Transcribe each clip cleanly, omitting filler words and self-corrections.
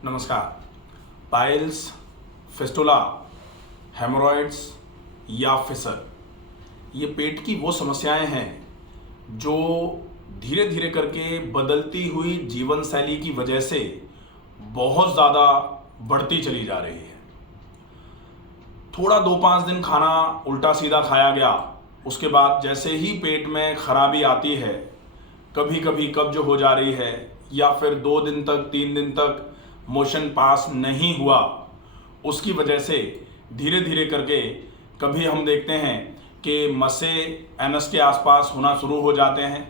नमस्कार। Piles, fistula, hemorrhoids या fissure, ये पेट की वो समस्याएं हैं जो धीरे धीरे करके बदलती हुई जीवन शैली की वजह से बहुत ज़्यादा बढ़ती चली जा रही है। थोड़ा 2-5 दिन खाना उल्टा सीधा खाया गया, उसके बाद जैसे ही पेट में खराबी आती है, कभी कभी कब्ज हो जा रही है या फिर 2 दिन तक 3 दिन तक मोशन पास नहीं हुआ, उसकी वजह से धीरे धीरे करके कभी हम देखते हैं कि मस्से एनस के आसपास होना शुरू हो जाते हैं।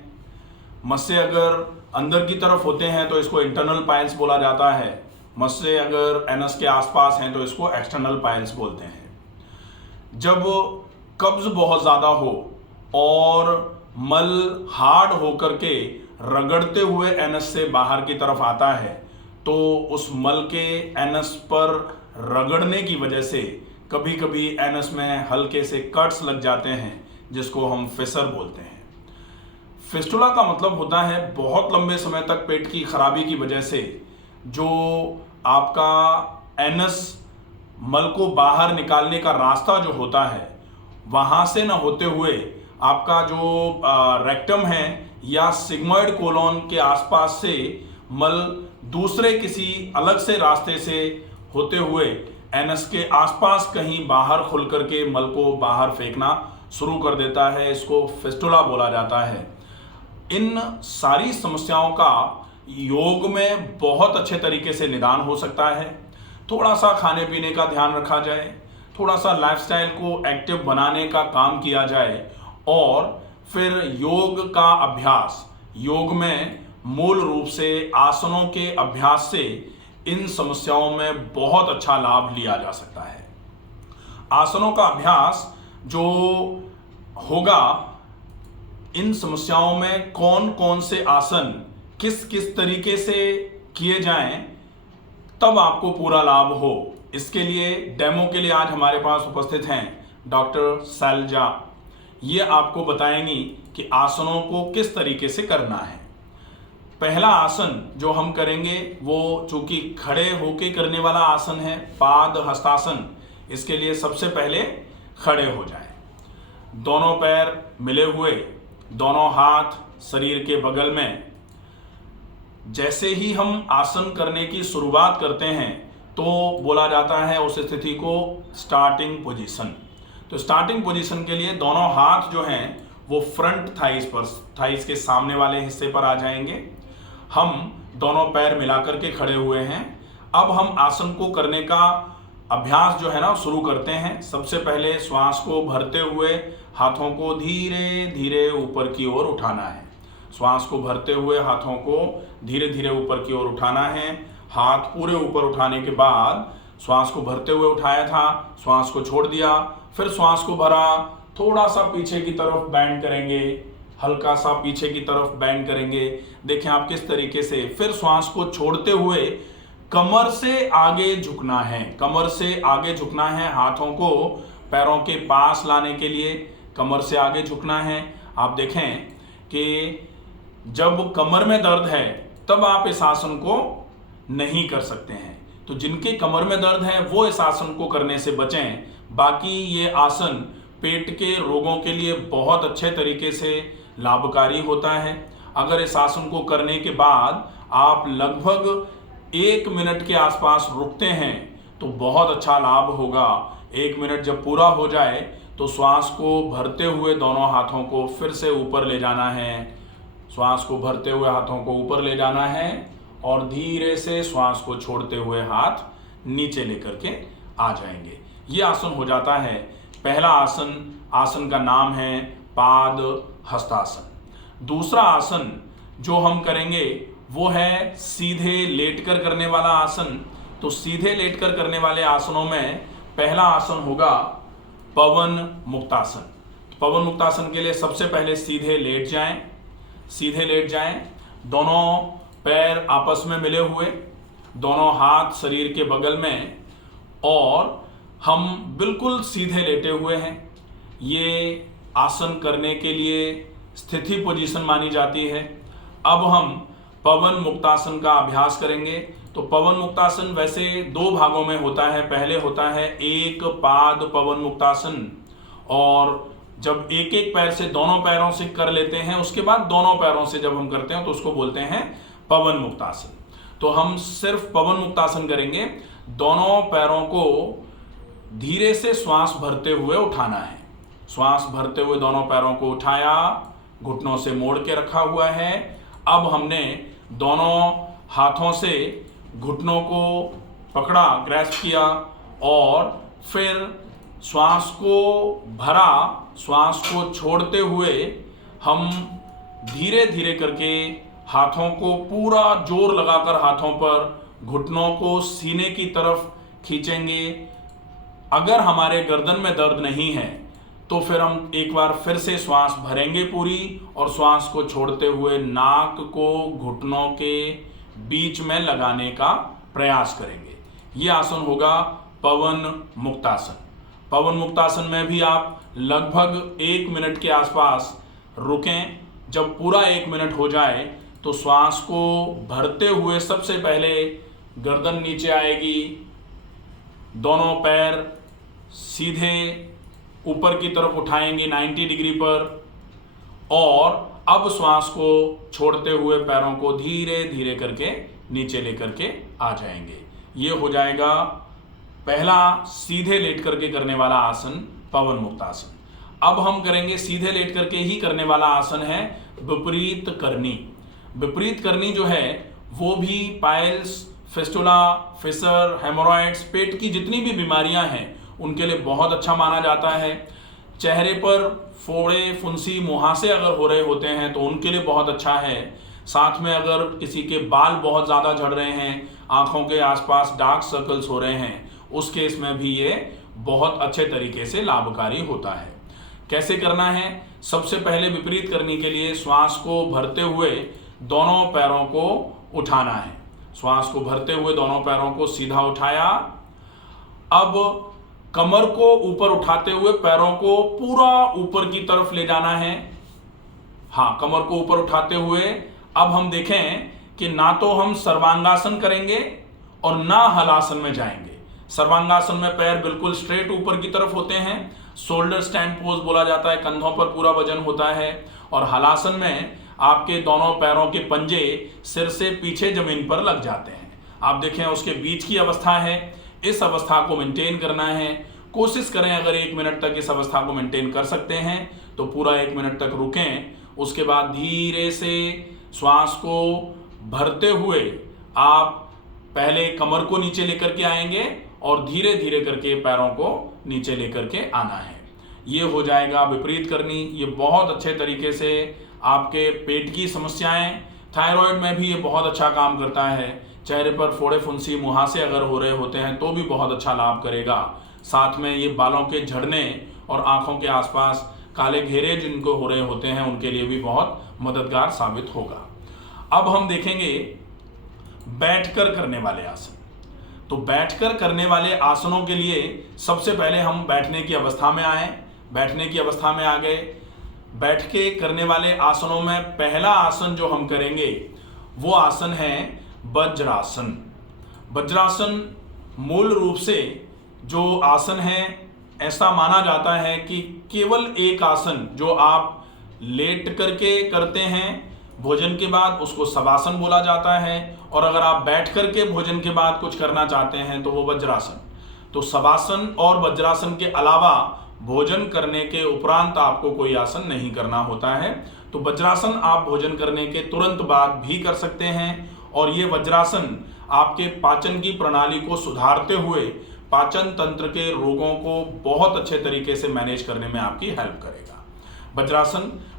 मस्से अगर अंदर की तरफ होते हैं तो इसको इंटरनल पाइल्स बोला जाता है। मस्से अगर एनस के आसपास हैं तो इसको एक्सटर्नल पाइल्स बोलते हैं। जब कब्ज बहुत ज़्यादा हो और मल हार्ड होकर के रगड़ते हुए एनस से बाहर की तरफ आता है तो उस मल के एनस पर रगड़ने की वजह से कभी कभी एनस में हल्के से कट्स लग जाते हैं, जिसको हम फिसर बोलते हैं। फिस्टुला का मतलब होता है बहुत लंबे समय तक पेट की खराबी की वजह से जो आपका एनस मल को बाहर निकालने का रास्ता जो होता है वहाँ से न होते हुए आपका जो रेक्टम है या सिग्मॉइड कोलोन के आसपास से मल दूसरे किसी अलग से रास्ते से होते हुए एनस के आसपास कहीं बाहर खुल करके मल को बाहर फेंकना शुरू कर देता है। इसको फिस्टुला बोला जाता है। इन सारी समस्याओं का योग में बहुत अच्छे तरीके से निदान हो सकता है। थोड़ा सा खाने पीने का ध्यान रखा जाए, थोड़ा सा लाइफस्टाइल को एक्टिव बनाने का काम किया जाए और फिर योग का अभ्यास, योग में मूल रूप से आसनों के अभ्यास से इन समस्याओं में बहुत अच्छा लाभ लिया जा सकता है। आसनों का अभ्यास जो होगा, इन समस्याओं में कौन कौन से आसन किस किस तरीके से किए जाएं तब आपको पूरा लाभ हो, इसके लिए डेमो के लिए आज हमारे पास उपस्थित हैं डॉक्टर शैलजा। ये आपको बताएंगी कि आसनों को किस तरीके से करना है। पहला आसन जो हम करेंगे वो चूंकि खड़े होके करने वाला आसन है, पाद हस्तासन। इसके लिए सबसे पहले खड़े हो जाएं, दोनों पैर मिले हुए, दोनों हाथ शरीर के बगल में। जैसे ही हम आसन करने की शुरुआत करते हैं तो बोला जाता है उस स्थिति को स्टार्टिंग पोजीशन। तो स्टार्टिंग पोजीशन के लिए दोनों हाथ जो हैं वो फ्रंट थाइस पर, थाइस के सामने वाले हिस्से पर आ जाएंगे। हम दोनों पैर मिलाकर के खड़े हुए हैं। अब हम आसन को करने का अभ्यास जो है ना शुरू करते हैं। सबसे पहले श्वास को भरते हुए हाथों को धीरे धीरे ऊपर की ओर उठाना है। श्वास को भरते हुए हाथों को धीरे धीरे ऊपर की ओर उठाना है। हाथ पूरे ऊपर उठाने के बाद श्वास को भरते हुए उठाया था, श्वास को छोड़ दिया, फिर श्वास को भरा, थोड़ा सा पीछे की तरफ बैंड करेंगे, हल्का सा पीछे की तरफ बैंड करेंगे। देखें आप किस तरीके से। फिर श्वास को छोड़ते हुए कमर से आगे झुकना है, कमर से आगे झुकना है। हाथों को पैरों के पास लाने के लिए कमर से आगे झुकना है। आप देखें कि जब कमर में दर्द है तब आप इस आसन को नहीं कर सकते हैं। तो जिनके कमर में दर्द है वो इस आसन को करने से बचें। बाकी ये आसन पेट के रोगों के लिए बहुत अच्छे तरीके से लाभकारी होता है। अगर इस आसन को करने के बाद आप लगभग 1 मिनट के आसपास रुकते हैं तो बहुत अच्छा लाभ होगा। 1 मिनट जब पूरा हो जाए तो श्वास को भरते हुए दोनों हाथों को फिर से ऊपर ले जाना है। श्वास को भरते हुए हाथों को ऊपर ले जाना है और धीरे से श्वास को छोड़ते हुए हाथ नीचे लेकर के आ जाएंगे। ये आसन हो जाता है पहला आसन। आसन का नाम है पाद हस्तासन। दूसरा आसन जो हम करेंगे वो है सीधे लेटकर करने वाला आसन। तो सीधे लेटकर करने वाले आसनों में पहला आसन होगा पवन मुक्तासन। पवन मुक्तासन के लिए सबसे पहले सीधे लेट जाएं, सीधे लेट जाएं, दोनों पैर आपस में मिले हुए, दोनों हाथ शरीर के बगल में और हम बिल्कुल सीधे लेटे हुए हैं। ये आसन करने के लिए स्थिति पोजीशन मानी जाती है। अब हम पवन मुक्तासन का अभ्यास करेंगे। तो पवन मुक्तासन वैसे दो भागों में होता है। पहले होता है एक पाद पवन मुक्तासन, और जब एक एक पैर से दोनों पैरों से कर लेते हैं, उसके बाद दोनों पैरों से जब हम करते हैं तो उसको बोलते हैं पवन मुक्तासन। तो हम सिर्फ पवन मुक्तासन करेंगे। दोनों पैरों को धीरे से श्वास भरते हुए उठाना है। श्वास भरते हुए दोनों पैरों को उठाया, घुटनों से मोड़ के रखा हुआ है। अब हमने दोनों हाथों से घुटनों को पकड़ा, ग्रैस्प किया, और फिर श्वास को भरा। श्वास को छोड़ते हुए हम धीरे धीरे करके हाथों को पूरा जोर लगाकर हाथों पर घुटनों को सीने की तरफ खींचेंगे। अगर हमारे गर्दन में दर्द नहीं है तो फिर हम एक बार फिर से श्वास भरेंगे पूरी, और श्वास को छोड़ते हुए नाक को घुटनों के बीच में लगाने का प्रयास करेंगे। यह आसन होगा पवन मुक्तासन। पवन मुक्तासन में भी आप लगभग 1 मिनट के आसपास रुकें। जब पूरा 1 मिनट हो जाए तो श्वास को भरते हुए सबसे पहले गर्दन नीचे आएगी, दोनों पैर सीधे ऊपर की तरफ उठाएंगे 90 डिग्री पर, और अब श्वास को छोड़ते हुए पैरों को धीरे धीरे करके नीचे लेकर के आ जाएंगे। ये हो जाएगा पहला सीधे लेट करके करने वाला आसन पवन मुक्तासन। अब हम करेंगे सीधे लेट करके ही करने वाला आसन है विपरीत करनी। विपरीत करनी जो है वो भी पाइल्स, फिस्टुला, फिशर, हेमोरॉइड्स, पेट की जितनी भी बीमारियां हैं उनके लिए बहुत अच्छा माना जाता है। चेहरे पर फोड़े, फुंसी, मुहासे अगर हो रहे होते हैं तो उनके लिए बहुत अच्छा है। साथ में अगर किसी के बाल बहुत ज़्यादा झड़ रहे हैं, आंखों के आसपास डार्क सर्कल्स हो रहे हैं, उस केस में भी ये बहुत अच्छे तरीके से लाभकारी होता है। कैसे करना है? सबसे पहले विपरीत करने के लिए श्वास को भरते हुए दोनों पैरों को उठाना है। श्वास को भरते हुए दोनों पैरों को सीधा उठाया। अब कमर को ऊपर उठाते हुए पैरों को पूरा ऊपर की तरफ ले जाना है। हाँ, कमर को ऊपर उठाते हुए अब हम देखें कि ना तो हम सर्वांगासन करेंगे और ना हलासन में जाएंगे। सर्वांगासन में पैर बिल्कुल स्ट्रेट ऊपर की तरफ होते हैं, शोल्डर स्टैंड पोज बोला जाता है, कंधों पर पूरा वजन होता है। और हलासन में आपके दोनों पैरों के पंजे सिर से पीछे जमीन पर लग जाते हैं। आप देखें उसके बीच की अवस्था है, इस अवस्था को मेंटेन करना है। कोशिश करें अगर 1 मिनट तक इस अवस्था को मेंटेन कर सकते हैं तो पूरा 1 मिनट तक रुकें। उसके बाद धीरे से श्वास को भरते हुए आप पहले कमर को नीचे लेकर के आएंगे और धीरे धीरे करके पैरों को नीचे लेकर के आना है। ये हो जाएगा विपरीत करनी। ये बहुत अच्छे तरीके से आपके पेट की समस्याएं, थायराइड में भी ये बहुत अच्छा काम करता है। चेहरे पर फोड़े, फुंसी, मुहासे अगर हो रहे होते हैं तो भी बहुत अच्छा लाभ करेगा। साथ में ये बालों के झड़ने और आंखों के आसपास काले घेरे जिनको हो रहे होते हैं उनके लिए भी बहुत मददगार साबित होगा। अब हम देखेंगे बैठकर करने वाले आसन। तो बैठकर करने वाले आसनों के लिए सबसे पहले हम बैठने की अवस्था में आए। बैठने की अवस्था में आ गए। बैठ के करने वाले आसनों में पहला आसन जो हम करेंगे वो आसन है वज्रासन। वज्रासन मूल रूप से जो आसन है, ऐसा माना जाता है कि केवल एक आसन जो आप लेट करके करते हैं भोजन के बाद उसको शवासन बोला जाता है, और अगर आप बैठ करके भोजन के बाद कुछ करना चाहते हैं तो वो वज्रासन। तो शवासन और वज्रासन के अलावा भोजन करने के उपरांत आपको कोई आसन नहीं करना होता है। तो वज्रासन आप भोजन करने के तुरंत बाद भी कर सकते हैं, और ये वज्रासन आपके पाचन की प्रणाली को सुधारते हुए पाचन तंत्र के रोगों को बहुत अच्छे तरीके से मैनेज करने में आपकी हेल्प करेगा।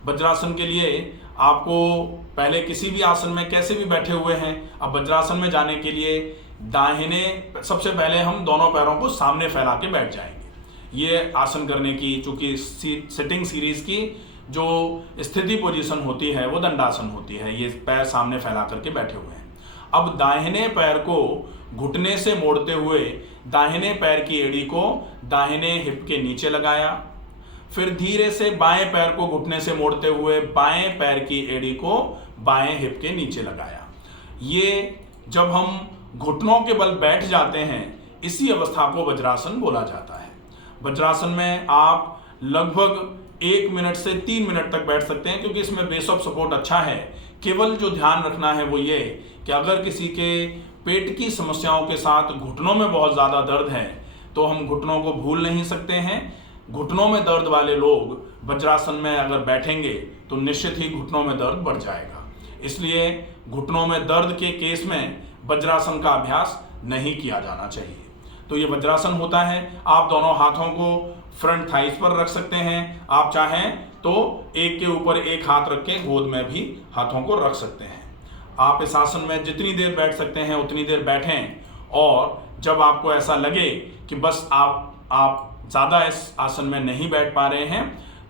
वज्रासन के लिए आपको पहले किसी भी आसन में कैसे भी बैठे हुए हैं, अब वज्रासन में जाने के लिए दाहिने सबसे पहले हम दोनों पैरों को सामने फैला के बैठ जाएंगे। ये आसन करने की चूंकि सिटिंग सीरीज की जो स्थिति पोजीशन होती है वो दंडासन होती है। ये पैर सामने फैला करके बैठे हुए हैं। अब दाहिने पैर को घुटने से मोड़ते हुए दाहिने पैर की एड़ी को दाहिने हिप के नीचे लगाया। फिर धीरे से बाएं पैर को घुटने से मोड़ते हुए बाएं पैर की एड़ी को बाएं हिप के नीचे लगाया। ये जब हम घुटनों के बल बैठ जाते हैं, इसी अवस्था को वज्रासन बोला जाता है। वज्रासन में आप लगभग 1 मिनट से 3 मिनट तक बैठ सकते हैं, क्योंकि इसमें बेस ऑफ सपोर्ट अच्छा है। केवल जो ध्यान रखना है वो ये कि अगर किसी के पेट की समस्याओं के साथ घुटनों में बहुत ज़्यादा दर्द है तो हम घुटनों को भूल नहीं सकते हैं। घुटनों में दर्द वाले लोग वज्रासन में अगर बैठेंगे तो निश्चित ही घुटनों में दर्द बढ़ जाएगा। इसलिए घुटनों में दर्द के केस में वज्रासन का अभ्यास नहीं किया जाना चाहिए। तो ये वज्रासन होता है। आप दोनों हाथों को फ्रंट थाइस पर रख सकते हैं। आप चाहें तो एक के ऊपर एक हाथ रख के गोद में भी हाथों को रख सकते हैं। आप इस आसन में जितनी देर बैठ सकते हैं उतनी देर बैठें, और जब आपको ऐसा लगे कि बस आप ज़्यादा इस आसन में नहीं बैठ पा रहे हैं,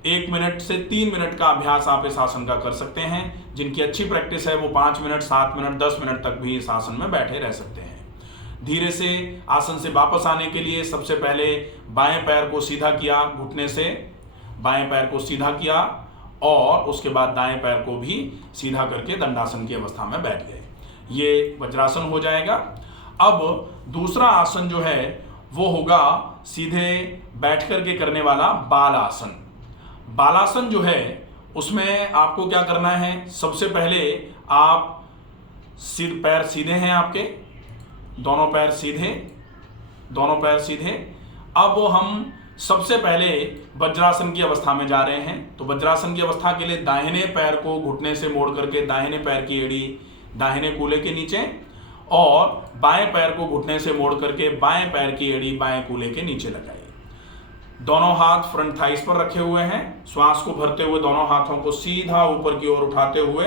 1 मिनट से 3 मिनट का अभ्यास आप इस आसन का कर सकते हैं। जिनकी अच्छी प्रैक्टिस है वो 5 मिनट, 7 मिनट, 10 मिनट तक भी इस आसन में बैठे रह सकते हैं। धीरे से आसन से वापस आने के लिए सबसे पहले बाएं पैर को सीधा किया, घुटने से बाएं पैर को सीधा किया, और उसके बाद दाएं पैर को भी सीधा करके दंडासन की अवस्था में बैठ गए। ये वज्रासन हो जाएगा। अब दूसरा आसन जो है वो होगा सीधे बैठ करके करने वाला बालासन। बालासन जो है उसमें आपको क्या करना है, सबसे पहले आप सिर पैर सीधे हैं, आपके दोनों पैर सीधे, दोनों पैर सीधे। अब हम सबसे पहले वज्रासन की अवस्था में जा रहे हैं। तो वज्रासन की अवस्था के लिए दाहिने पैर को घुटने से मोड़ करके दाहिने पैर की एड़ी दाहिने कूल्हे के नीचे, और बाएं पैर को घुटने से मोड़ करके बाएं पैर की एड़ी बाएं कूल्हे के नीचे लगाइए। दोनों हाथ फ्रंट थाइस पर रखे हुए हैं। श्वास को भरते हुए दोनों हाथों को सीधा ऊपर की ओर उठाते हुए,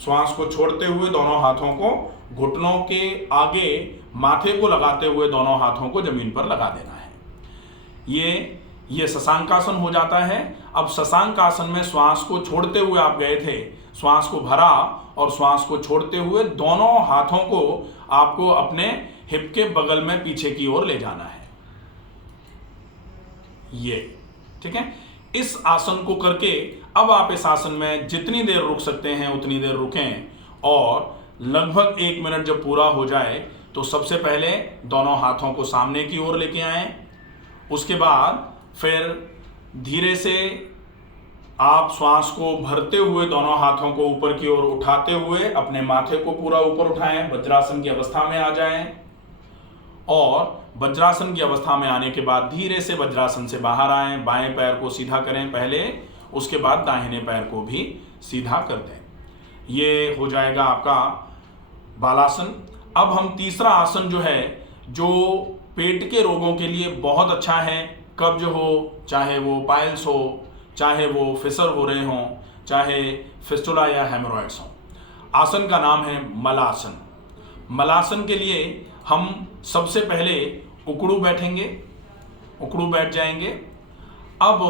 श्वास को छोड़ते हुए दोनों हाथों को घुटनों के आगे माथे को लगाते हुए दोनों हाथों को जमीन पर लगा देना है। ये शशांकासन हो जाता है। अब शशांकासन में श्वास को छोड़ते हुए आप गए थे, श्वास को भरा और श्वास को छोड़ते हुए दोनों हाथों को आपको अपने हिप के बगल में पीछे की ओर ले जाना है। ये ठीक है। इस आसन को करके अब आप इस आसन में जितनी देर रुक सकते हैं उतनी देर रुकें, और लगभग 1 मिनट जब पूरा हो जाए तो सबसे पहले दोनों हाथों को सामने की ओर लेके आएं। उसके बाद फिर धीरे से आप श्वास को भरते हुए दोनों हाथों को ऊपर की ओर उठाते हुए अपने माथे को पूरा ऊपर उठाएं, वज्रासन की अवस्था में आ जाएं, और वज्रासन की अवस्था में आने के बाद धीरे से वज्रासन से बाहर आएं। बाएं पैर को सीधा करें पहले, उसके बाद दाहिने पैर को भी सीधा कर दें। ये हो जाएगा आपका बालासन। अब हम तीसरा आसन जो है, जो पेट के रोगों के लिए बहुत अच्छा है, कब्ज हो, चाहे वो पाइल्स हो, चाहे वो फिसर हो रहे हों, चाहे फिस्टुला या हेमोरॉइड्स हों। आसन का नाम है मलासन। मलासन के लिए हम सबसे पहले उकड़ू बैठेंगे, उकड़ू बैठ जाएंगे। अब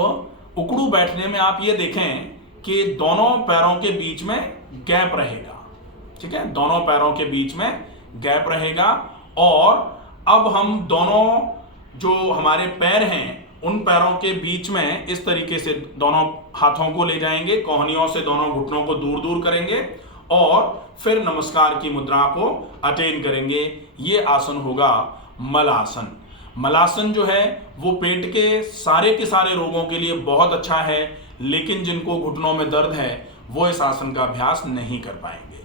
उकड़ू बैठने में आप ये देखें कि दोनों पैरों के बीच में गैप रहेगा, ठीक है, दोनों पैरों के बीच में गैप रहेगा। और अब हम दोनों जो हमारे पैर हैं उन पैरों के बीच में इस तरीके से दोनों हाथों को ले जाएंगे, कोहनियों से दोनों घुटनों को दूर दूर करेंगे और फिर नमस्कार की मुद्रा को अटेन करेंगे। ये आसन होगा मलासन। मलासन जो है वो पेट के सारे रोगों के लिए बहुत अच्छा है, लेकिन जिनको घुटनों में दर्द है वो इस आसन का अभ्यास नहीं कर पाएंगे।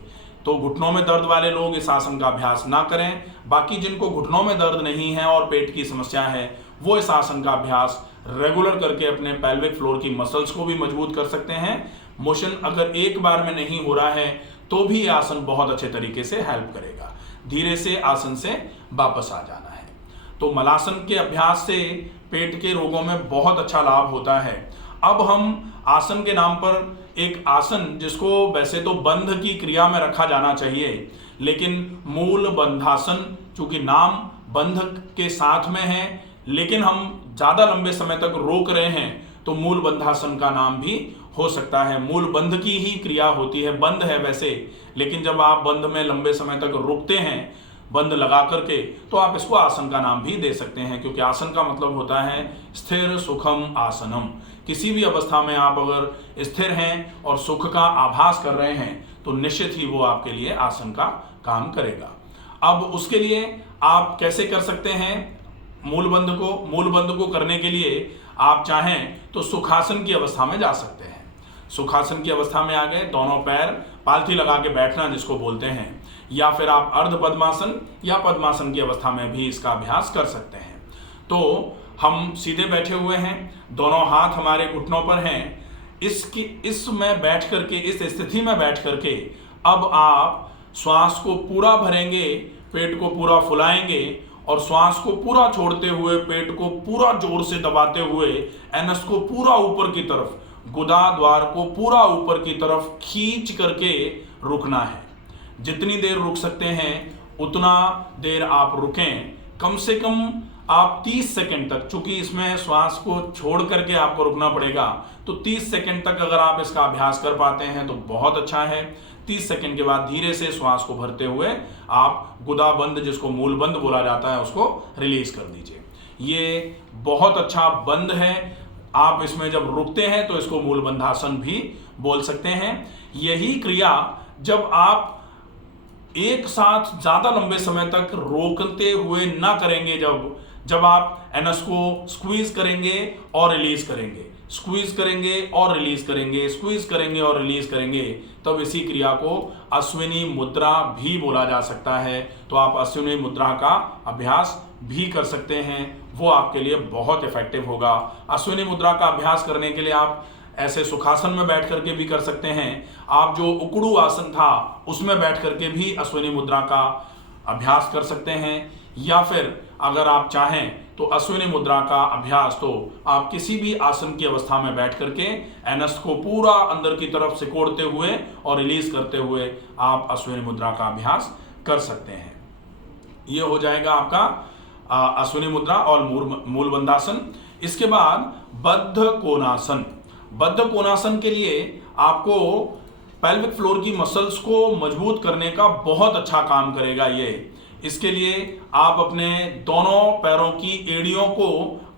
तो घुटनों में दर्द वाले लोग इस आसन का अभ्यास ना करें। बाकी जिनको घुटनों में दर्द नहीं है और पेट की समस्या है वो इस आसन का अभ्यास रेगुलर करके अपने पेल्विक फ्लोर की मसल्स को भी मजबूत कर सकते हैं। मोशन अगर एक बार में नहीं हो रहा है तो भी ये आसन बहुत अच्छे तरीके से हेल्प करेगा। धीरे से आसन से वापस आ जाना है। तो मलासन के अभ्यास से पेट के रोगों में बहुत अच्छा लाभ होता है। अब हम आसन के नाम पर एक आसन जिसको वैसे तो बंध की क्रिया में रखा जाना चाहिए, लेकिन मूल बंधासन, चूंकि नाम बंध के साथ में है लेकिन हम ज़्यादा लंबे समय तक रोक रहे हैं तो मूल बंधासन का नाम भी हो सकता है। मूल बंध की ही क्रिया होती है, बंध है वैसे, लेकिन जब आप बंध में लंबे समय तक रुकते हैं बंध लगा करके तो आप इसको आसन का नाम भी दे सकते हैं, क्योंकि आसन का मतलब होता है स्थिर सुखम आसनम। किसी भी अवस्था में आप अगर स्थिर हैं और सुख का आभास कर रहे हैं तो निश्चित ही वो आपके लिए आसन का काम करेगा। अब उसके लिए आप कैसे कर सकते हैं मूलबंध को करने के लिए आप चाहें तो सुखासन की अवस्था में जा सकते हैं। सुखासन की अवस्था में आ गए, दोनों पैर पालथी लगा के बैठना जिसको बोलते हैं, या फिर आप अर्ध पद्मासन या पद्मासन की अवस्था में भी इसका अभ्यास कर सकते हैं। तो हम सीधे बैठे हुए हैं, दोनों हाथ हमारे घुटनों पर हैं। इसमें बैठ करके, इस स्थिति में बैठ करके अब आप श्वास को पूरा भरेंगे, पेट को पूरा फुलाएंगे और श्वास को पूरा छोड़ते हुए पेट को पूरा जोर से दबाते हुए एनस को पूरा ऊपर की तरफ, गुदा द्वार को पूरा ऊपर की तरफ खींच करके रुकना है। जितनी देर रुक सकते हैं उतना देर आप रुकें। कम से कम आप 30 सेकंड तक, चूंकि इसमें श्वास को छोड़ करके आपको रुकना पड़ेगा, तो 30 सेकंड तक अगर आप इसका अभ्यास कर पाते हैं तो बहुत अच्छा है। 30 सेकंड के बाद धीरे से श्वास को भरते हुए आप गुदा बंद, जिसको मूल बंद बोला जाता है, उसको रिलीज कर दीजिए। ये बहुत अच्छा बंद है। आप इसमें जब रुकते हैं तो इसको मूल बंधासन भी बोल सकते हैं। यही क्रिया जब आप एक साथ ज्यादा लंबे समय तक रोकते हुए ना करेंगे, जब आप एनस को स्क्वीज करेंगे और रिलीज करेंगे, स्क्वीज करेंगे और रिलीज करेंगे, स्क्वीज करेंगे और रिलीज करेंगे, तब इसी क्रिया को अश्विनी मुद्रा भी बोला जा सकता है। तो आप अश्विनी मुद्रा का अभ्यास भी कर सकते हैं, वो आपके लिए बहुत इफेक्टिव होगा। अश्विनी मुद्रा का अभ्यास करने के लिए आप ऐसे सुखासन में बैठ करके भी कर सकते हैं। आप जो उकड़ू आसन था उसमें बैठ करके भी अश्विनी मुद्रा का अभ्यास कर सकते हैं, या फिर अगर आप चाहें तो अश्विनी मुद्रा का अभ्यास तो आप किसी भी आसन की अवस्था में बैठ करके एनस को पूरा अंदर की तरफ सिकोड़ते हुए और रिलीज करते हुए आप अश्विनी मुद्रा का अभ्यास कर सकते हैं। ये हो जाएगा आपका अश्विनी मुद्रा और मूल बंधासन। इसके बाद बद्ध कोणासन। बद्ध कोणासन के लिए आपको पेल्विक फ्लोर की मसल्स को मजबूत करने का बहुत अच्छा काम करेगा ये। इसके लिए आप अपने दोनों पैरों की एड़ियों को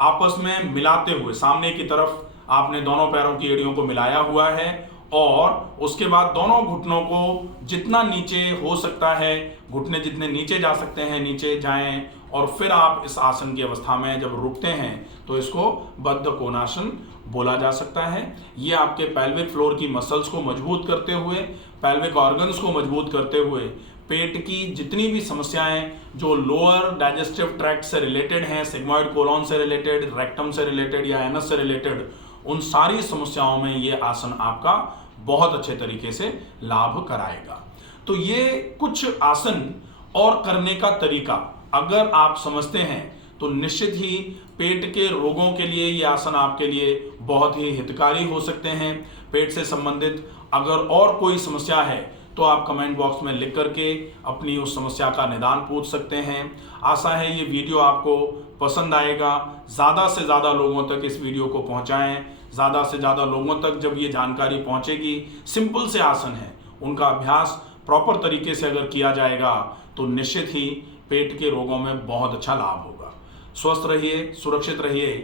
आपस में मिलाते हुए, सामने की तरफ आपने दोनों पैरों की एड़ियों को मिलाया हुआ है, और उसके बाद दोनों घुटनों को जितना नीचे हो सकता है, घुटने जितने नीचे जा सकते हैं नीचे जाएं, और फिर आप इस आसन की अवस्था में जब रुकते हैं तो इसको बद्ध कोणासन बोला जा सकता है। ये आपके पेल्विक फ्लोर की मसल्स को मजबूत करते हुए, पेल्विक ऑर्गन्स को मजबूत करते हुए, पेट की जितनी भी समस्याएं जो लोअर डाइजेस्टिव ट्रैक्ट से रिलेटेड हैं, सिग्मॉइड कोलॉन से रिलेटेड, रेक्टम से रिलेटेड या एनस से रिलेटेड, उन सारी समस्याओं में ये आसन आपका बहुत अच्छे तरीके से लाभ कराएगा। तो ये कुछ आसन और करने का तरीका अगर आप समझते हैं तो निश्चित ही पेट के रोगों के लिए ये आसन आपके लिए बहुत ही हितकारी हो सकते हैं। पेट से संबंधित अगर और कोई समस्या है तो आप कमेंट बॉक्स में लिख करके अपनी उस समस्या का निदान पूछ सकते हैं। आशा है ये वीडियो आपको पसंद आएगा। ज़्यादा से ज़्यादा लोगों तक इस वीडियो को पहुंचाएं। ज़्यादा से ज़्यादा लोगों तक जब ये जानकारी पहुंचेगी, सिंपल से आसन है, उनका अभ्यास प्रॉपर तरीके से अगर किया जाएगा तो निश्चित ही पेट के रोगों में बहुत अच्छा लाभ होगा। स्वस्थ रहिए, सुरक्षित रहिए।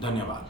धन्यवाद।